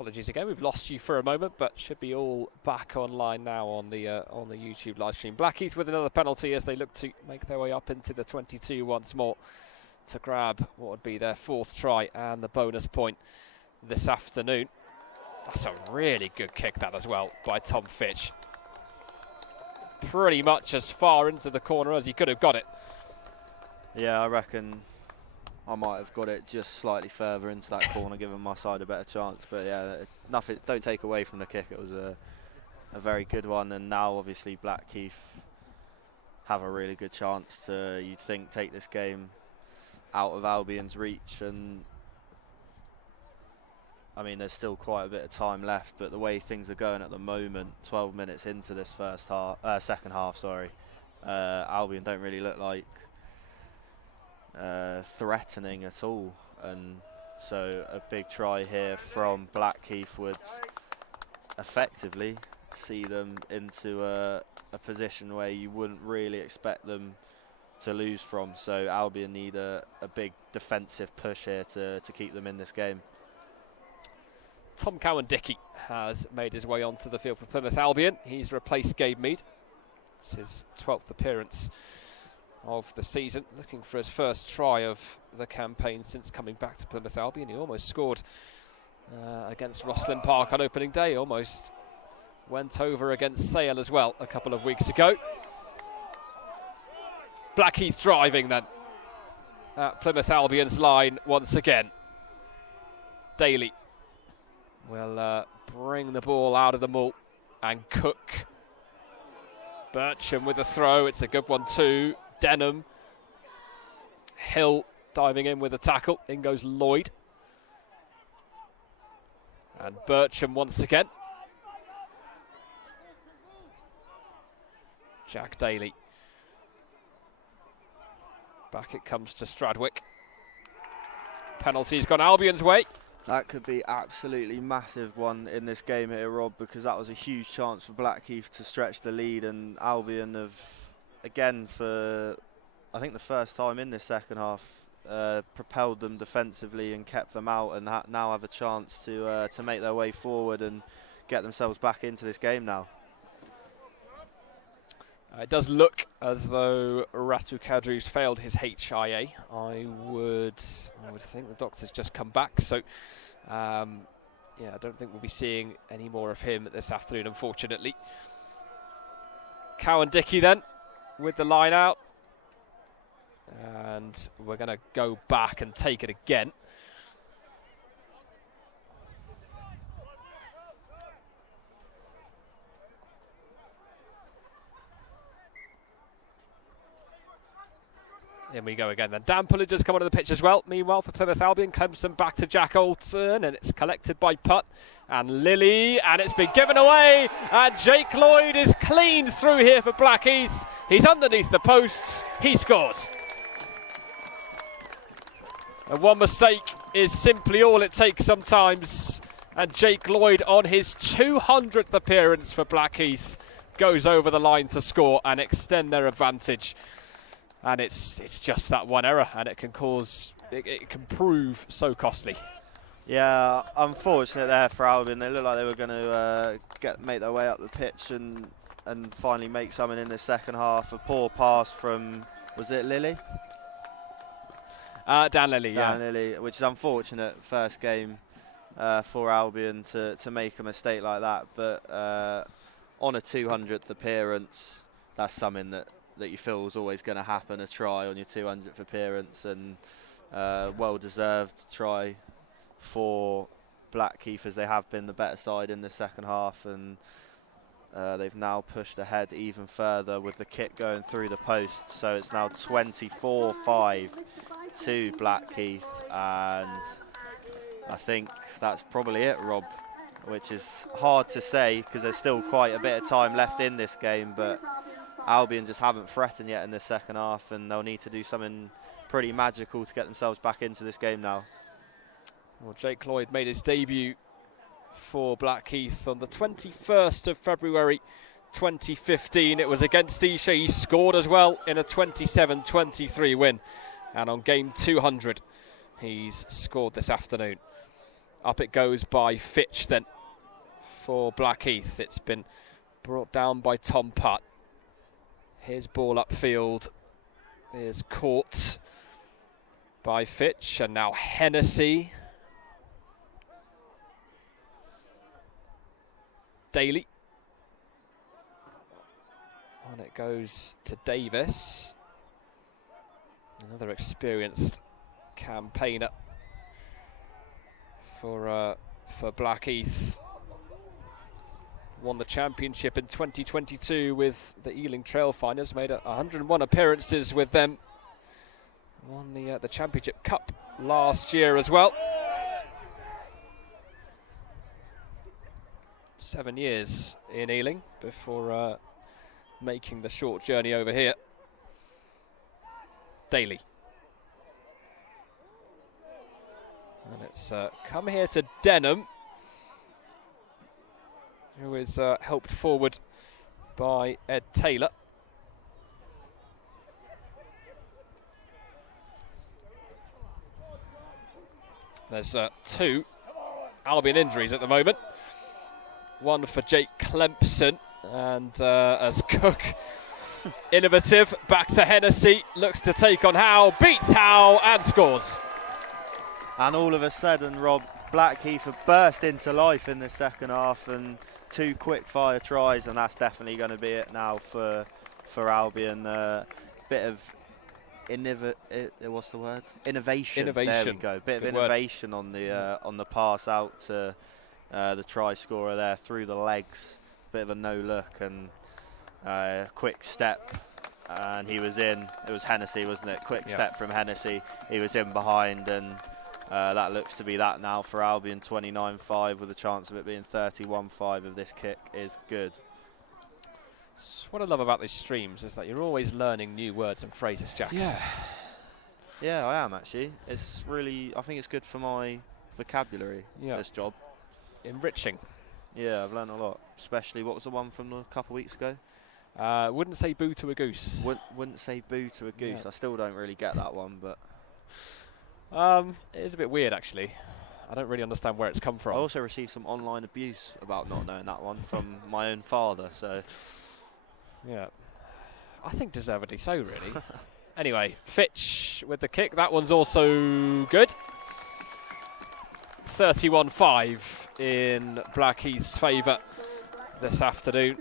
Apologies again, we've lost you for a moment, but should be all back online now on the YouTube live stream. Blackheath with another penalty as they look to make their way up into the 22 once more to grab what would be their 4th try and the bonus point this afternoon. That's a really good kick, that as well, by Tom Fitch. Pretty much as far into the corner as he could have got it. Yeah, I reckon I might have got it just slightly further into that corner, giving my side a better chance. But yeah, nothing. Don't take away from the kick. It was a very good one, and now obviously Blackheath have a really good chance to, you'd think, take this game out of Albion's reach. And I mean, there's still quite a bit of time left, but the way things are going at the moment, 12 minutes into this second half, sorry, Albion don't really look like threatening at all, and so a big try here from Blackheath would effectively see them into a position where you wouldn't really expect them to lose from. So Albion need a big defensive push here to keep them in this game. Tom Cowan-Dickey has made his way onto the field for Plymouth Albion. He's replaced Gabe Mead. It's his 12th appearance of the season, looking for his first try of the campaign since coming back to Plymouth Albion. He almost scored against Rosslyn Park on opening day, almost went over against Sale as well a couple of weeks ago. Blackheath driving then at Plymouth Albion's line once again. Daly will bring the ball out of the maul, and Cook. Bircham with a throw, it's a good one too. Denham, Hill diving in with a tackle, in goes Lloyd. And Bircham once again. Jack Daly. Back it comes to Stradwick. Penalty's gone Albion's way. That could be absolutely massive one in this game here, Rob, because that was a huge chance for Blackheath to stretch the lead, and Albion have, again, for I think the first time in this second half, propelled them defensively and kept them out, and now have a chance to make their way forward and get themselves back into this game now. It does look as though Ratu Kadri's failed his HIA. I would think the doctor's just come back, so yeah, I don't think we'll be seeing any more of him this afternoon, unfortunately. Cowan-Dickey then with the line out, and we're going to go back and take it again. In we go again then. Dan Pulliger's come onto the pitch as well. Meanwhile, for Plymouth Albion, Clemson back to Jack Olsen, and it's collected by Putt and Lilly, and it's been given away, and Jake Lloyd is cleaned through here for Blackheath. He's underneath the posts, he scores. And one mistake is simply all it takes sometimes, and Jake Lloyd, on his 200th appearance for Blackheath, goes over the line to score and extend their advantage. And it's just that one error, and it can can prove so costly. Yeah, unfortunate there for Albion. They looked like they were going to make their way up the pitch and finally make something in the second half. A poor pass from, was it Lilly? Dan Lilly, yeah. Dan Lilly, which is unfortunate, first game for Albion to make a mistake like that. But on a 200th appearance, that's something that you feel is always going to happen, a try on your 200th appearance, and well-deserved try for Blackheath, as they have been the better side in the second half, and they've now pushed ahead even further with the kick going through the post. So it's now 24-5 to Blackheath, and I think that's probably it, Rob, which is hard to say because there's still quite a bit of time left in this game, but Albion just haven't threatened yet in the second half, and they'll need to do something pretty magical to get themselves back into this game now. Well, Jake Lloyd made his debut for Blackheath on the 21st of February 2015. It was against Esher. He scored as well in a 27-23 win. And on game 200, he's scored this afternoon. Up it goes by Fitch then for Blackheath. It's been brought down by Tom Putt. His ball upfield is caught by Fitch, and now Hennessy. Daly. On it goes to Davis. Another experienced campaigner for Blackheath. Won the championship in 2022 with the Ealing Trailfinders. Made 101 appearances with them. Won the Championship Cup last year as well. 7 years in Ealing before making the short journey over here. Daly. And it's come here to Denham, who is helped forward by Ed Taylor. There's 2 Albion injuries at the moment. One for Jake Clempson, and as Cook, innovative, back to Hennessy, looks to take on Howe, beats Howe and scores. And all of a sudden, Rob, Blackheath have burst into life in the second half, and 2 quick fire tries, and that's definitely going to be it now for Albion. Bit of what's the word? Innovation. There we go. Bit of innovation on the pass out to the try scorer there through the legs. Bit of a no look and quick step, and he was in. It was Hennessy, wasn't it? Quick step from Hennessy. He was in behind, and that looks to be that now for Albion. 29-5 with a chance of it being 31-5 if this kick is good. What I love about these streams is that you're always learning new words and phrases, Jack. Yeah, I am actually. It's really, I think it's good for my vocabulary, this job. Enriching. Yeah, I've learned a lot. Especially, what was the one from a couple of weeks ago? Wouldn't say boo to a goose. Wouldn't say boo to a goose. I still don't really get that one, but it is a bit weird actually. I don't really understand where it's come from. I also received some online abuse about not knowing that one from my own father, so yeah, I think deservedly so, really. Anyway, Fitch with the kick. That one's also good. 31-5 in Blackheath's favour this afternoon.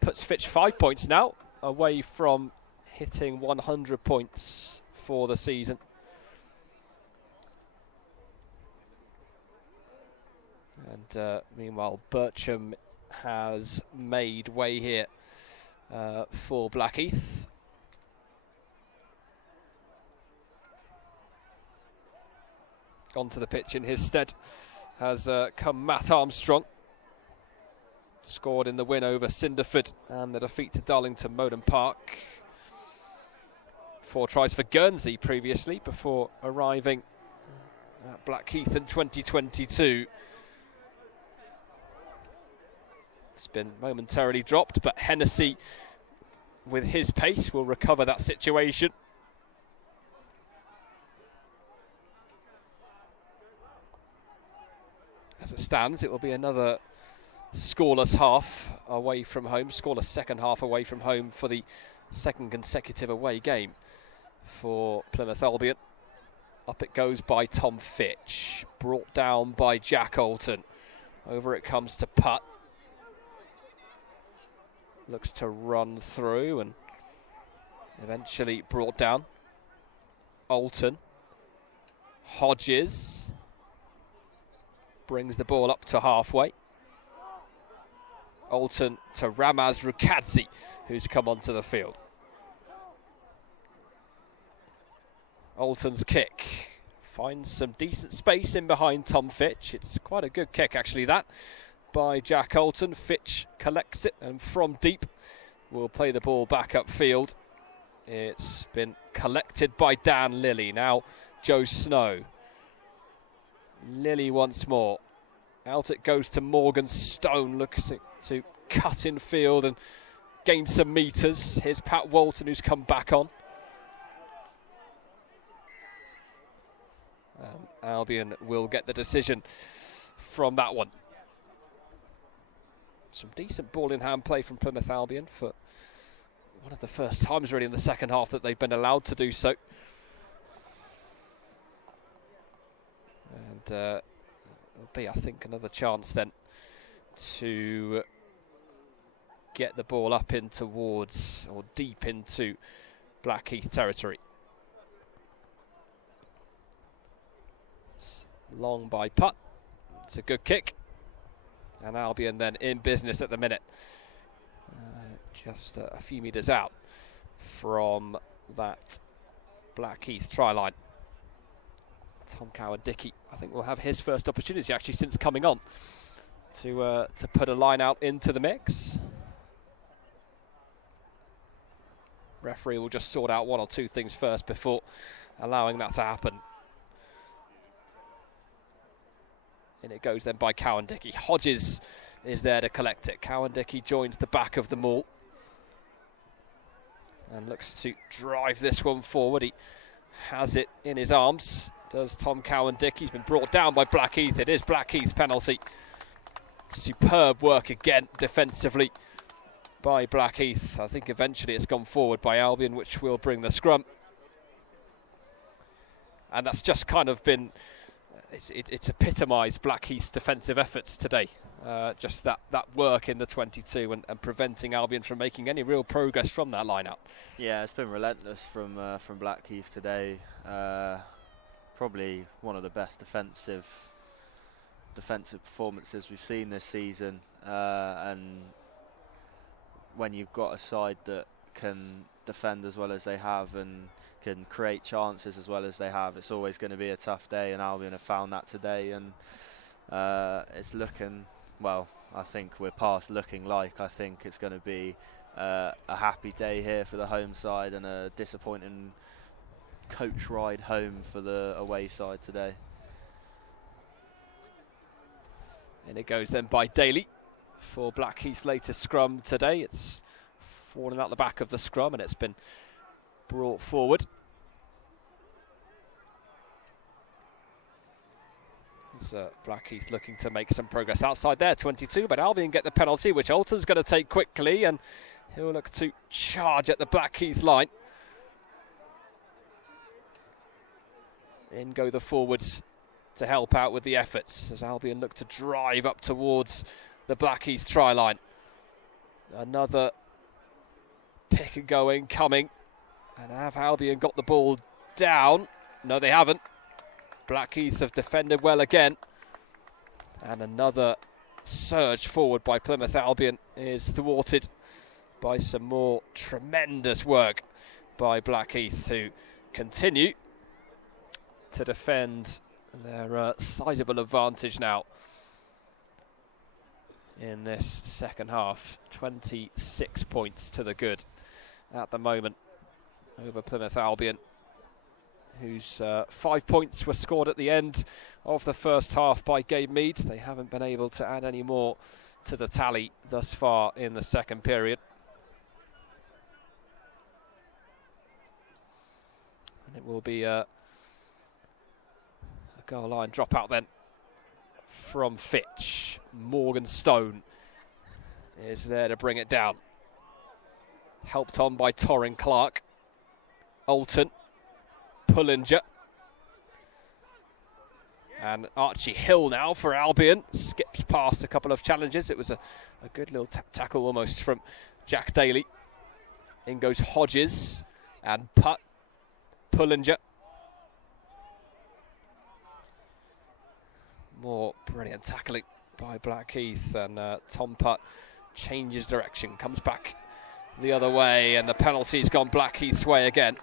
Puts Fitch 5 points now, away from hitting 100 points for the season. And meanwhile, Bircham has made way here for Blackheath. Onto the pitch in his stead has come Matt Armstrong. Scored in the win over Cinderford and the defeat to Darlington Moden Park. 4 tries for Guernsey previously before arriving at Blackheath in 2022. It's been momentarily dropped, but Hennessy, with his pace, will recover that situation. As it stands, it will be another scoreless half away from home, scoreless second half away from home for the second consecutive away game for Plymouth Albion. Up it goes by Tom Fitch, brought down by Jack Alton. Over it comes to Putt. Looks to run through and eventually brought down. Alton. Hodges brings the ball up to halfway. Alton to Ramaz Rukadzi, who's come onto the field. Alton's kick finds some decent space in behind Tom Fitch. It's quite a good kick, actually, that, by Jack Alton. Fitch collects it, and from deep will play the ball back upfield. It's been collected by Dan Lilly. Now Joe Snow. Lilly once more. Out it goes to Morgan Stone. Looks to cut in field and gained some metres. Here's Pat Walton, who's come back on. Albion will get the decision from that one. Some decent ball in hand play from Plymouth Albion for one of the first times really in the second half that they've been allowed to do so. And there'll be, I think, another chance then to get the ball up in towards or deep into Blackheath territory. It's long by Putt. It's a good kick. And Albion then in business at the minute. Just a few metres out from that Blackheath try line. Tom Cowan-Dickey, I think, will have his first opportunity actually since coming on to put a line out into the mix. Referee will just sort out one or two things first before allowing that to happen. And it goes then by Cowan-Dickey. Hodges is there to collect it. Cowan-Dickey joins the back of the maul and looks to drive this one forward. He has it in his arms. Does Tom Cowan-Dickey. He's been brought down by Blackheath. It is Blackheath's penalty. Superb work again defensively by Blackheath. I think eventually it's gone forward by Albion, which will bring the scrum. And that's just kind of been... It's epitomised Blackheath's defensive efforts today. Just that work in the 22 and preventing Albion from making any real progress from that line-out. Yeah, it's been relentless from Blackheath today. Probably one of the best defensive performances we've seen this season. And when you've got a side that can defend as well as they have and can create chances as well as they have, it's always going to be a tough day, and Albion have found that today. And it's looking, well, I think we're past looking like. I think it's going to be a happy day here for the home side and a disappointing coach ride home for the away side today. And it goes then by Daly for Blackheath's latest scrum today. It's fallen out the back of the scrum and it's been brought forward. It's Blackheath looking to make some progress outside there, 22, but Albion get the penalty, which Alton's going to take quickly, and he'll look to charge at the Blackheath line. In go the forwards to help out with the efforts as Albion look to drive up towards the Blackheath try line. Another pick and going coming. And have Albion got the ball down? No, they haven't. Blackheath have defended well again. And another surge forward by Plymouth Albion is thwarted by some more tremendous work by Blackheath, who continue to defend their sizable advantage now in this second half. 26 points to the good at the moment over Plymouth Albion, whose 5 points were scored at the end of the first half by Gabe Mead. They haven't been able to add any more to the tally thus far in the second period. And it will be a goal line dropout then from Fitch. Morgan Stone is there to bring it down. Helped on by Torrin Clark. Alton, Pullinger, and Archie Hill now for Albion. Skips past a couple of challenges. It was a good little tackle almost from Jack Daly. In goes Hodges and Putt, Pullinger. More brilliant tackling by Blackheath, and Tom Putt changes direction, comes back the other way, and the penalty's gone Blackheath's way again.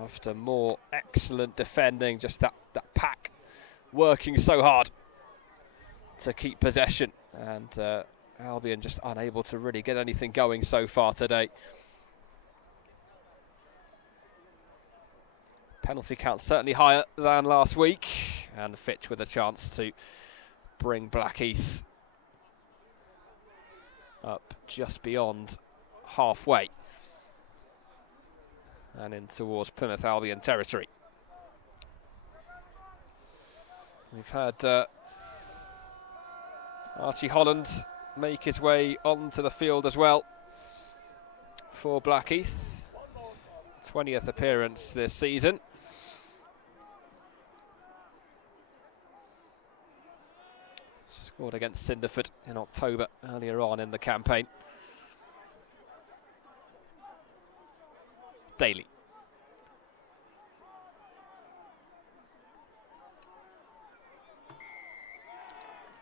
After more excellent defending, just that pack working so hard to keep possession, and Albion just unable to really get anything going so far today. Penalty count certainly higher than last week, and Fitch with a chance to bring Blackheath up just beyond halfway and in towards Plymouth Albion territory. We've had Archie Holland make his way onto the field as well for Blackheath. 20th appearance this season. Scored against Cinderford in October earlier on in the campaign. Daly.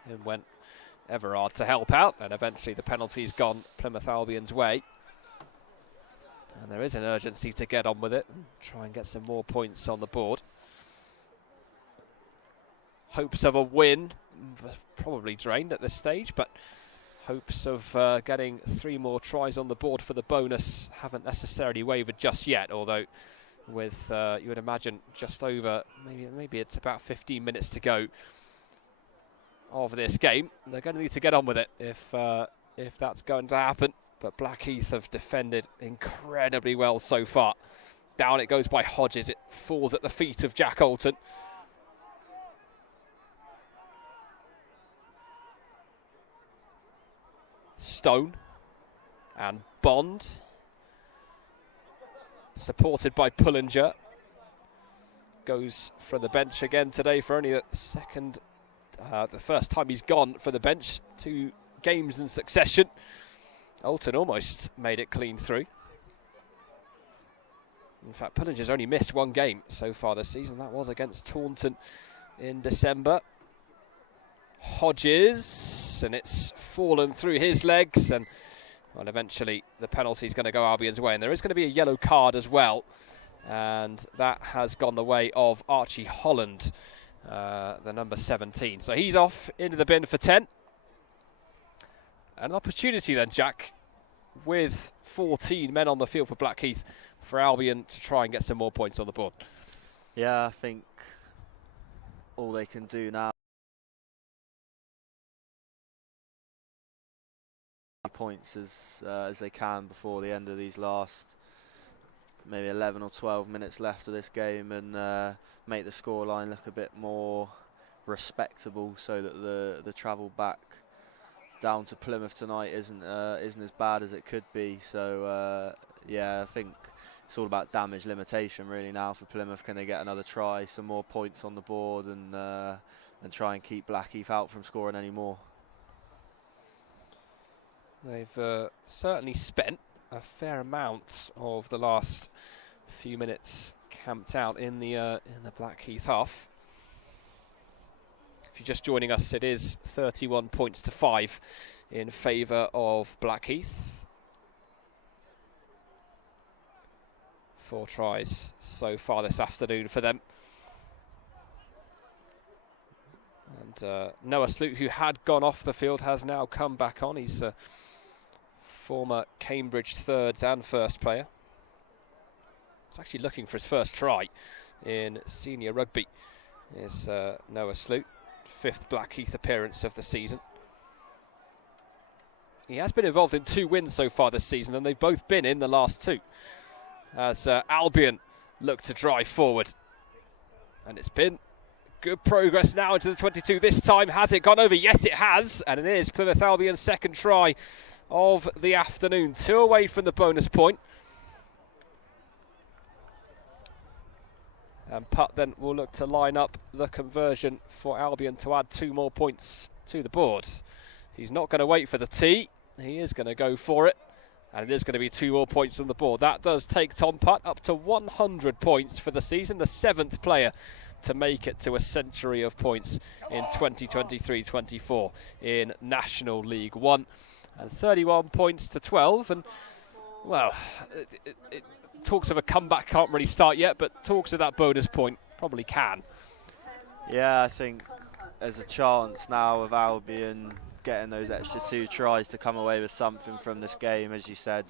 And went Everard to help out, and eventually the penalty's gone Plymouth Albion's way. And there is an urgency to get on with it and try and get some more points on the board. Hopes of a win probably drained at this stage, but hopes of getting 3 more tries on the board for the bonus haven't necessarily wavered just yet, although with, you would imagine, just over, maybe it's about 15 minutes to go of this game. They're going to need to get on with it if that's going to happen. But Blackheath have defended incredibly well so far. Down it goes by Hodges. It falls at the feet of Jack Alton. Stone and Bond, supported by Pullinger, goes from the bench again today for only the first time he's gone for the bench. 2 games in succession. Alton almost made it clean through. In fact, Pullinger's only missed 1 game so far this season. That was against Taunton in December. Hodges, and it's fallen through his legs, and well, eventually the penalty is going to go Albion's way, and there is going to be a yellow card as well, and that has gone the way of Archie Holland, the number 17. So he's off into the bin for 10. An opportunity then, Jack, with 14 men on the field for Blackheath, for Albion to try and get some more points on the board. Yeah, I think all they can do now points as they can before the end of these last maybe 11 or 12 minutes left of this game, and make the scoreline look a bit more respectable, so that the travel back down to Plymouth tonight isn't as bad as it could be. So yeah, I think it's all about damage limitation really now for Plymouth. Can they get another try, some more points on the board, and try and keep Blackheath out from scoring any more? They've certainly spent a fair amount of the last few minutes camped out in the Blackheath half. If you're just joining us, it is 31 points to 5 in favour of Blackheath. 4 tries so far this afternoon for them. And Noah Sloot, who had gone off the field, has now come back on. He's a former Cambridge thirds and first player. He's actually looking for his first try in senior rugby, is Noah Sloot. 5th Blackheath appearance of the season. He has been involved in 2 wins so far this season, and they've both been in the last 2. As Albion look to drive forward. And it's been good progress now into the 22. This time, has it gone over? Yes, it has. And it is Plymouth Albion's 2nd try of the afternoon. 2 away from the bonus point. And Putt then will look to line up the conversion for Albion to add 2 more points to the board. He's not going to wait for the tee. He is going to go for it. And it is going to be 2 more points on the board. That does take Tom Putt up to 100 points for the season. The 7th player to make it to a century of points in 2023-24 in National League One. And 31 points to 12. And, well, it talks of a comeback can't really start yet, but talks of that bonus point probably can. Yeah, I think there's a chance now of Albion getting those extra 2 tries to come away with something from this game. As you said,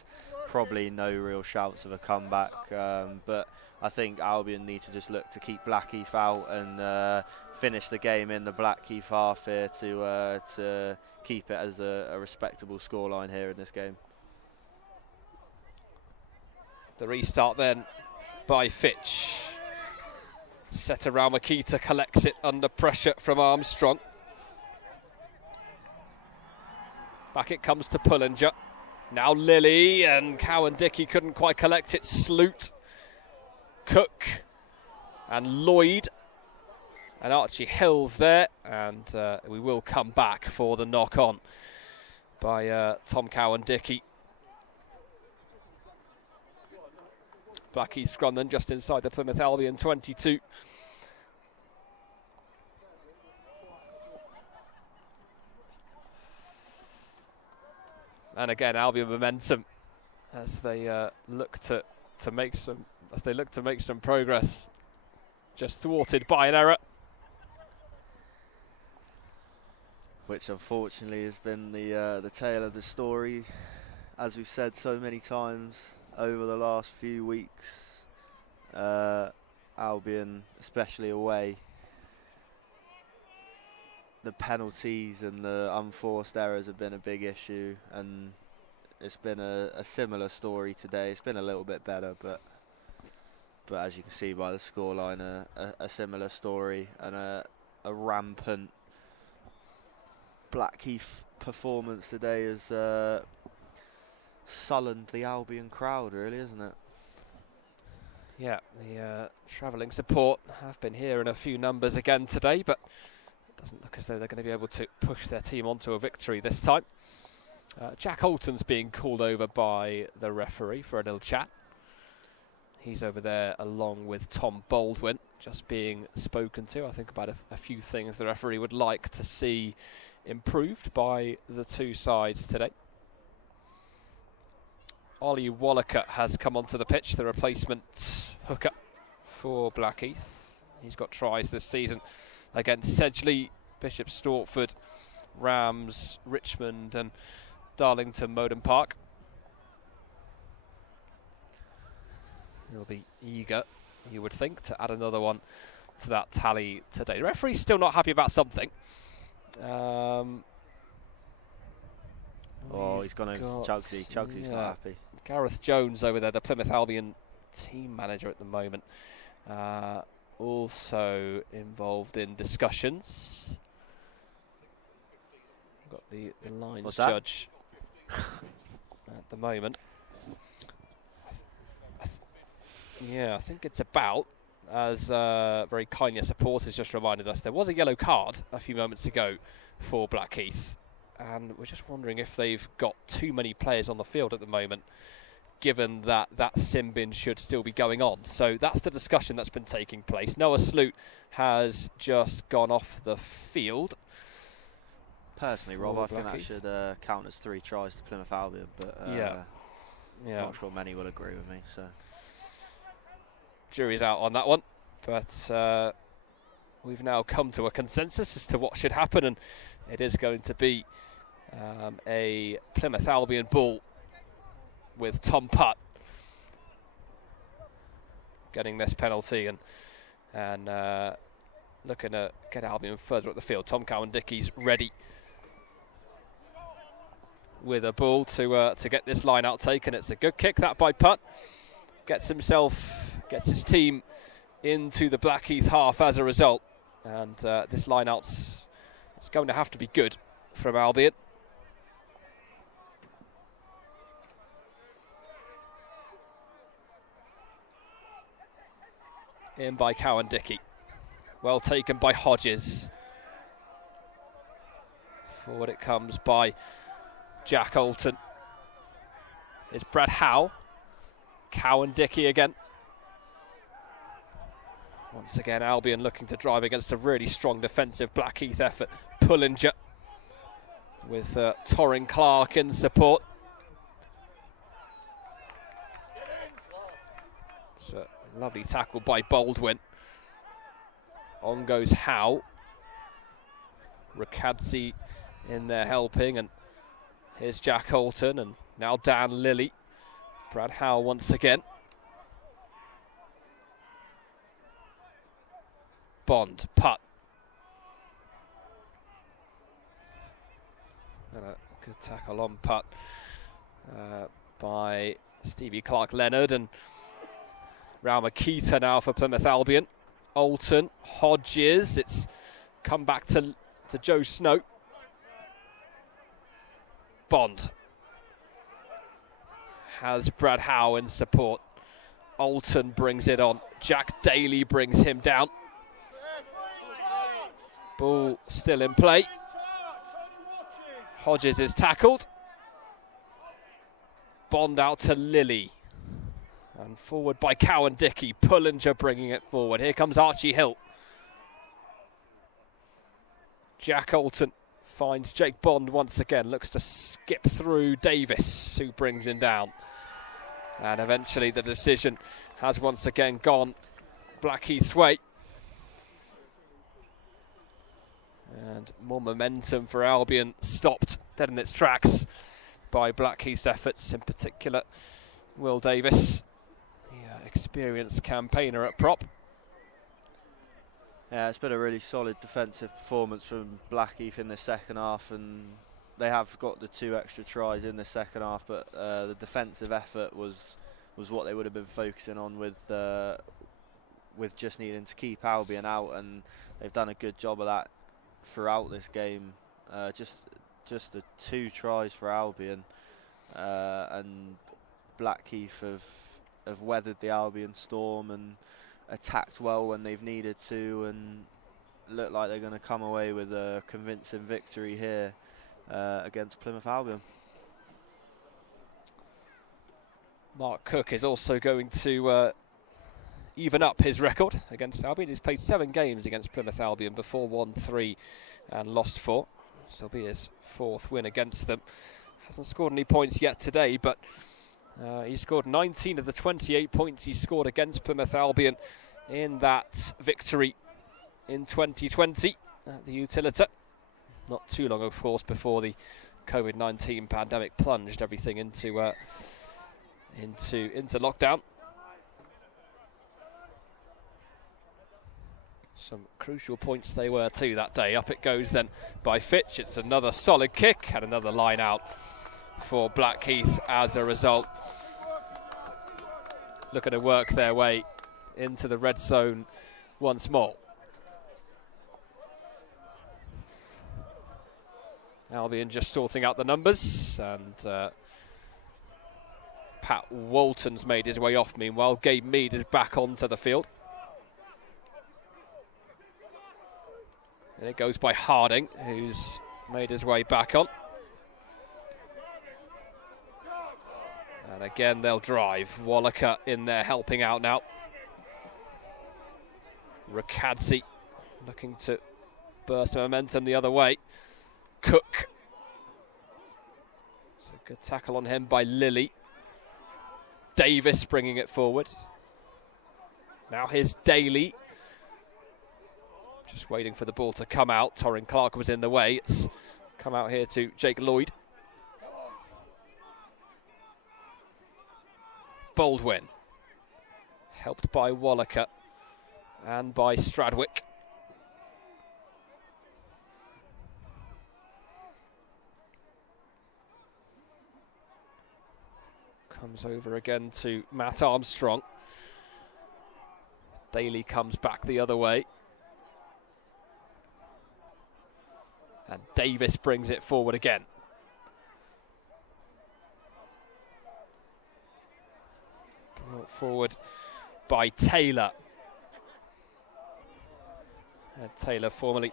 probably no real shouts of a comeback, but I think Albion need to just look to keep Blackheath out and finish the game in the Blackheath half here to keep it as a respectable scoreline here in this game. The restart then by Fitch. Set around Makita, collects it under pressure from Armstrong. Back it comes to Pullinger. Now Lilly, and Cowan-Dickey couldn't quite collect it. Sloot, Cook and Lloyd. And Archie Hill's there, and we will come back for the knock-on by Tom Cowan-Dickey. Blackheath scrum then just inside the Plymouth Albion 22. And again, Albion momentum as they look to make some progress. Just thwarted by an error, which unfortunately has been the tale of the story, as we've said so many times over the last few weeks. Albion, especially away, the penalties and the unforced errors have been a big issue, and it's been a similar story today. It's been a little bit better, but as you can see by the scoreline, a similar story, and a rampant Blackheath performance today has sullied the Albion crowd, really, isn't it? Yeah, the travelling support have been here in a few numbers again today, but it doesn't look as though they're going to be able to push their team onto a victory this time. Jack Holton's being called over by the referee for a little chat. He's over there along with Tom Baldwin, just being spoken to, I think, about a few things the referee would like to see improved by the two sides today. Ollie Wallaker has come onto the pitch, the replacement hooker for Blackheath. He's got tries this season against Sedgley, Bishop Stortford, Rams, Richmond and Darlington Moden Park. He'll be eager, you would think, to add another one to that tally today. The referee's still not happy about something. He's gone over to Chugsy. Chugsy's not happy. Gareth Jones over there, the Plymouth Albion team manager at the moment, also involved in discussions. We've got the lines judge at the moment. I think it's about, as very kind supporters just reminded us, there was a yellow card a few moments ago for Blackheath, and we're just wondering if they've got too many players on the field at the moment, given that sin bin should still be going on. So that's the discussion that's been taking place. Noah Sloot has just gone off the field. Personally, Rob, I think that should count as 3 tries to Plymouth Albion, but not sure many will agree with me. So jury's out on that one, but we've now come to a consensus as to what should happen, and it is going to be a Plymouth Albion ball with Tom Putt getting this penalty and looking to get Albion further up the field. Tom Cowan-Dickey's ready with a ball to get this line out taken. It's a good kick that by Putt. Gets his team into the Blackheath half as a result, and this line out's it's going to have to be good from Albion. In by Cowan-Dickey. Well taken by Hodges. Forward it comes by Jack Holton. It's Brad Howe. Cowan-Dickey again. Once again, Albion looking to drive against a really strong defensive Blackheath effort. Pullinger with Torrin Clark in support. It's a lovely tackle by Baldwin. On goes Howe. Rakadzi in there helping, and here's Jack Holton, and now Dan Lilly Brad Howe once again. Bond, putt. And a good tackle on putt by Stevie Clark-Leonard, and Raumakita now for Plymouth Albion. Alton, Hodges, it's come back to Joe Snow. Bond has Brad Howe in support. Alton brings it on. Jack Daly brings him down. Ball still in play. Hodges is tackled. Bond out to Lilly. And forward by Cowan-Dickey. Pullinger bringing it forward. Here comes Archie Hill. Jack Alton finds Jake Bond once again. Looks to skip through Davis, who brings him down. And eventually the decision has once again gone Blackheath's way. And more momentum for Albion, stopped dead in its tracks by Blackheath's efforts, in particular Will Davis, the experienced campaigner at prop. Yeah, it's been a really solid defensive performance from Blackheath in the second half, and they have got the 2 extra tries in the second half, but the defensive effort was what they would have been focusing on with just needing to keep Albion out, and they've done a good job of that throughout this game. Just the 2 tries for Albion, and Blackheath have weathered the Albion storm and attacked well when they've needed to, and look like they're going to come away with a convincing victory here against Plymouth Albion. Mark Cook is also going to even up his record against Albion. He's played 7 games against Plymouth Albion before, won 3 and lost 4. This will be his 4th win against them. Hasn't scored any points yet today, but he scored 19 of the 28 points he scored against Plymouth Albion in that victory in 2020 at the Utilita. Not too long, of course, before the COVID-19 pandemic plunged everything into lockdown. Some crucial points they were too that day. Up it goes then by Fitch. It's another solid kick and another line out for Blackheath as a result. Looking to work their way into the red zone once more. Albion just sorting out the numbers, and Pat Walton's made his way off. Meanwhile, Gabe Mead is back onto the field. And it goes by Harding, who's made his way back on. And again, they'll drive. Wallaker in there helping out now. Rakadzi looking to burst momentum the other way. Cook. It's a good tackle on him by Lilly. Davis bringing it forward. Now here's Daly. Just waiting for the ball to come out. Torrin Clark was in the way. It's come out here to Jake Lloyd. Baldwin. Helped by Wallaker and by Stradwick. Comes over again to Matt Armstrong. Daly comes back the other way. And Davis brings it forward again. Brought forward by Taylor. And Taylor, formerly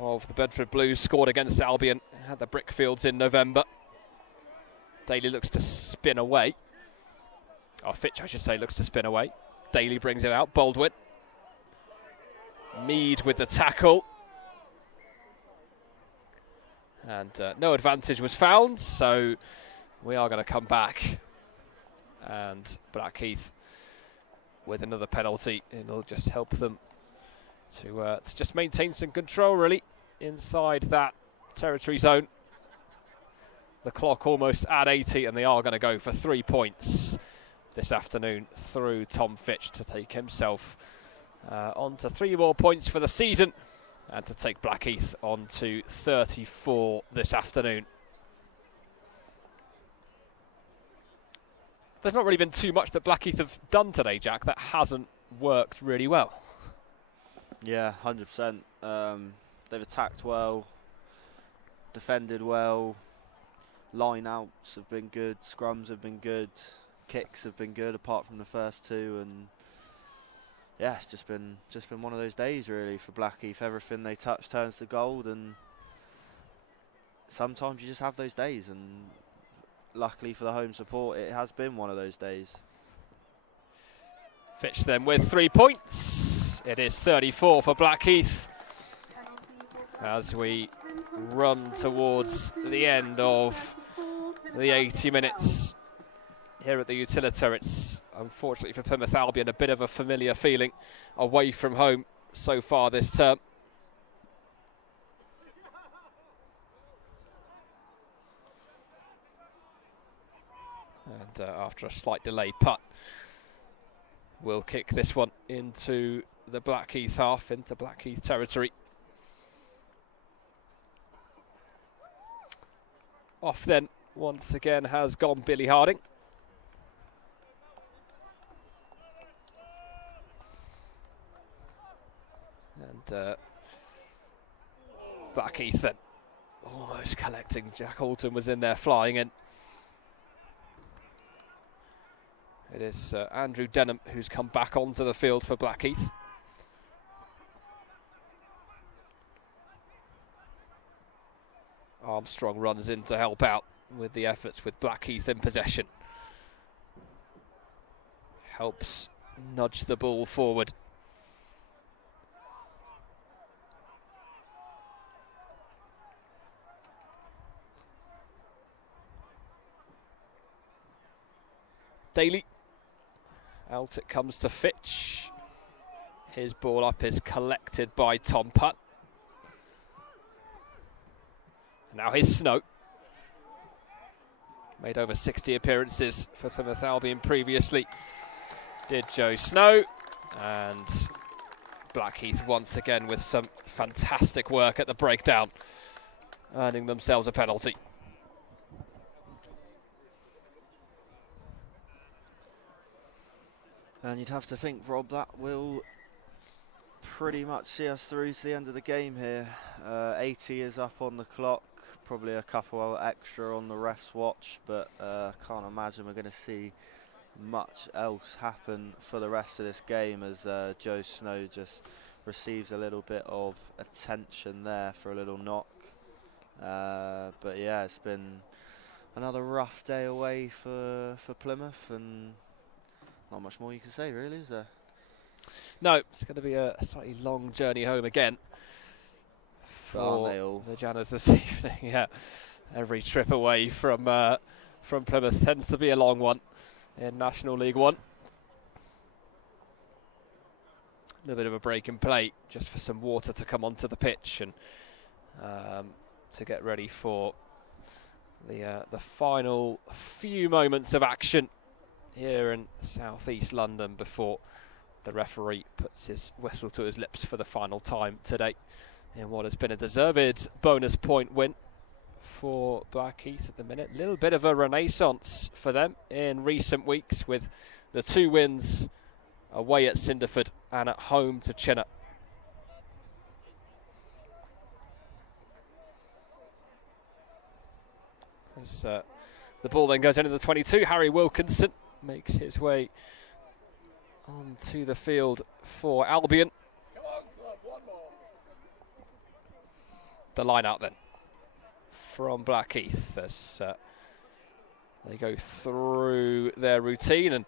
of the Bedford Blues, scored against Albion. Had the Brickfields in November. Daly looks to spin away. Or Fitch, I should say, looks to spin away. Daly brings it out. Baldwin. Mead with the tackle. And no advantage was found, so we are going to come back. And Blackheath with another penalty. It'll just help them to just maintain some control, really, inside that territory zone. the clock almost at 80, and they are going to go for 3 points this afternoon through Tom Fitch to take himself on to 3 more points for the season and to take Blackheath on to 34 this afternoon. There's not really been too much that Blackheath have done today, Jack, that hasn't worked really well. Yeah, 100%. They've attacked well, defended well, line-outs have been good, scrums have been good, kicks have been good apart from the first 2, and yeah, it's just been one of those days really for Blackheath. Everything they touch turns to gold, and sometimes you just have those days, and luckily for the home support, it has been one of those days. Fitch then with 3 points. It is 34 for Blackheath as we run towards the end of the 80 minutes here at the Utilita. It's unfortunately for Plymouth Albion a bit of a familiar feeling away from home so far this term. And after a slight delay, Putt will kick this one into the Blackheath half, into Blackheath territory. Off then, once again, has gone Billy Harding. And Blackheath then almost collecting. Jack Alton was in there flying in. It is Andrew Denham who's come back onto the field for Blackheath. Armstrong runs in to help out with the efforts with Blackheath in possession. Helps nudge the ball forward. Daly. Out it comes to Fitch. His ball up is collected by Tom Putt. Now here's Snow. Made over 60 appearances for Plymouth Albion previously. Did Joe Snow. And Blackheath once again with some fantastic work at the breakdown, earning themselves a penalty. And you'd have to think, Rob, that will pretty much see us through to the end of the game here. 80 is up on the clock, probably a couple extra on the ref's watch, but can't imagine we're going to see much else happen for the rest of this game as Joe Snow just receives a little bit of attention there for a little knock. But yeah, it's been another rough day away for Plymouth, and not much more you can say, really, is there? No, it's going to be a slightly long journey home again for the Janners this evening. Yeah, every trip away from Plymouth tends to be a long one in National League One. A little bit of a break in play just for some water to come onto the pitch and to get ready for the final few moments of action here in southeast London before the referee puts his whistle to his lips for the final time today in what has been a deserved bonus point win for Blackheath at the minute. A little bit of a renaissance for them in recent weeks with the 2 wins away at Cinderford and at home to Chinner. As the ball then goes into the 22, Harry Wilkinson makes his way onto the field for Albion. The line out then from Blackheath as they go through their routine, and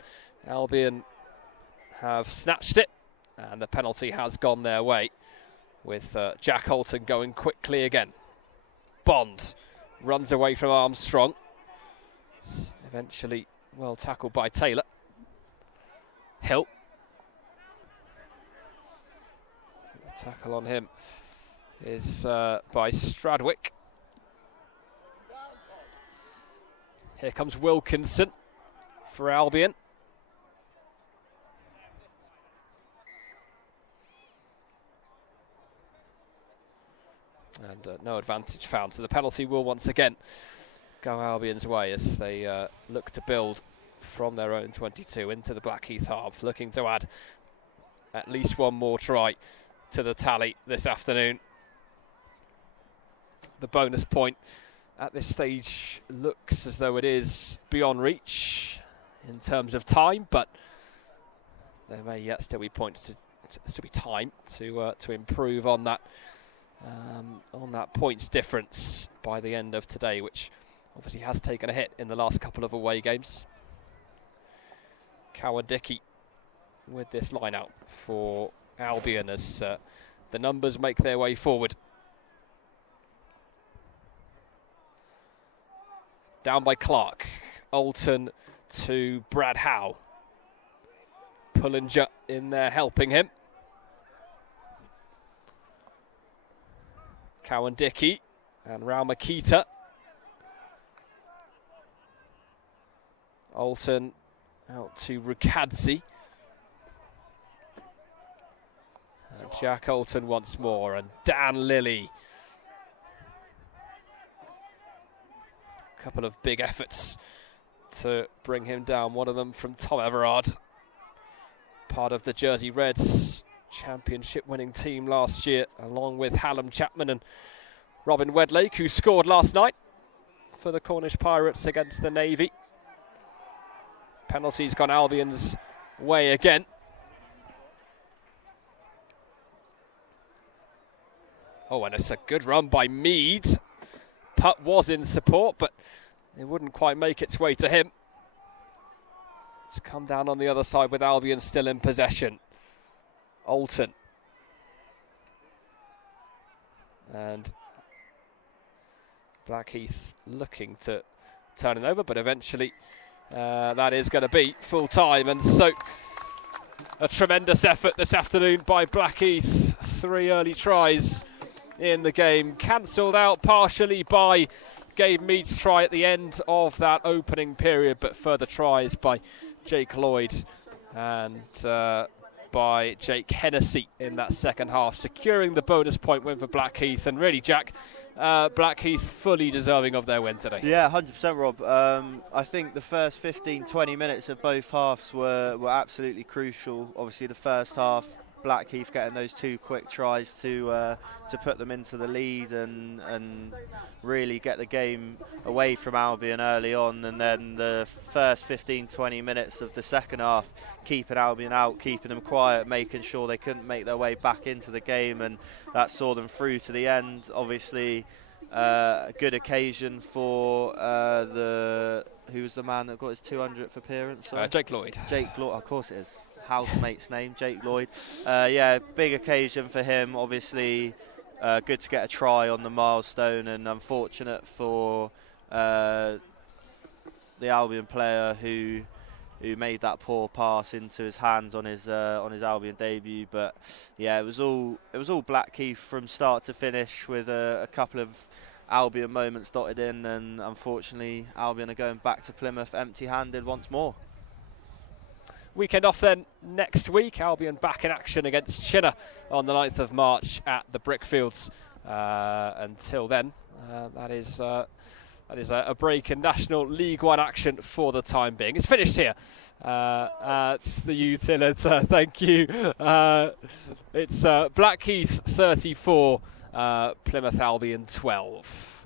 Albion have snatched it, and the penalty has gone their way with Jack Alton going quickly again. Bond runs away from Armstrong. Eventually well tackled by Taylor. Hill. The tackle on him is by Stradwick. Here comes Wilkinson for Albion. And no advantage found. So the penalty will once again go Albion's way as they look to build from their own 22 into the Blackheath half, looking to add at least one more try to the tally this afternoon. The bonus point at this stage looks as though it is beyond reach in terms of time, but there may yet still be time to improve on that points difference by the end of today, which obviously has taken a hit in the last couple of away games. Cowan-Dickey with this line out for Albion as the numbers make their way forward. Down by Clark. Alton to Brad Howe. Pullinger in there helping him. Cowan-Dickey and Raumakita. Alton out to Rukadze. And Jack Alton once more, and Dan Lilly. A couple of big efforts to bring him down. One of them from Tom Everard, part of the Jersey Reds championship winning team last year, along with Hallam Chapman and Robin Wedlake, who scored last night for the Cornish Pirates against the Navy. Penalties gone Albion's way again. Oh, and it's a good run by Mead. Putt was in support, but it wouldn't quite make its way to him. It's come down on the other side with Albion still in possession. Alton. And Blackheath looking to turn it over, but eventually that is going to be full time. And so a tremendous effort this afternoon by Blackheath. 3 early tries in the game, cancelled out partially by Gabe Mead's try at the end of that opening period, but further tries by Jake Lloyd and by Jake Hennessy in that second half, securing the bonus point win for Blackheath. And really, Jack, Blackheath fully deserving of their win today. Yeah, 100%, Rob. I think the first 15-20 minutes of both halves were absolutely crucial. Obviously, the first half, Blackheath getting those 2 quick tries to put them into the lead and really get the game away from Albion early on, and then the first 15-20 minutes of the second half keeping Albion out, keeping them quiet, making sure they couldn't make their way back into the game, and that saw them through to the end. Obviously a good occasion for who was the man that got his 200th appearance? Jake Lloyd. Jake Lloyd, of course it is. Housemate's name, Jake Lloyd. Yeah, big occasion for him. Obviously, good to get a try on the milestone, and unfortunate for the Albion player who made that poor pass into his hands on his Albion debut. But yeah, it was all Blackheath from start to finish, with a couple of Albion moments dotted in, and unfortunately, Albion are going back to Plymouth empty-handed once more. Weekend off then next week. Albion back in action against Chinner on the 9th of March at the Brickfields. Until then, that is a break in National League One action for the time being. It's finished here at the Utilita. Thank you. It's Blackheath 34, Plymouth Albion 12.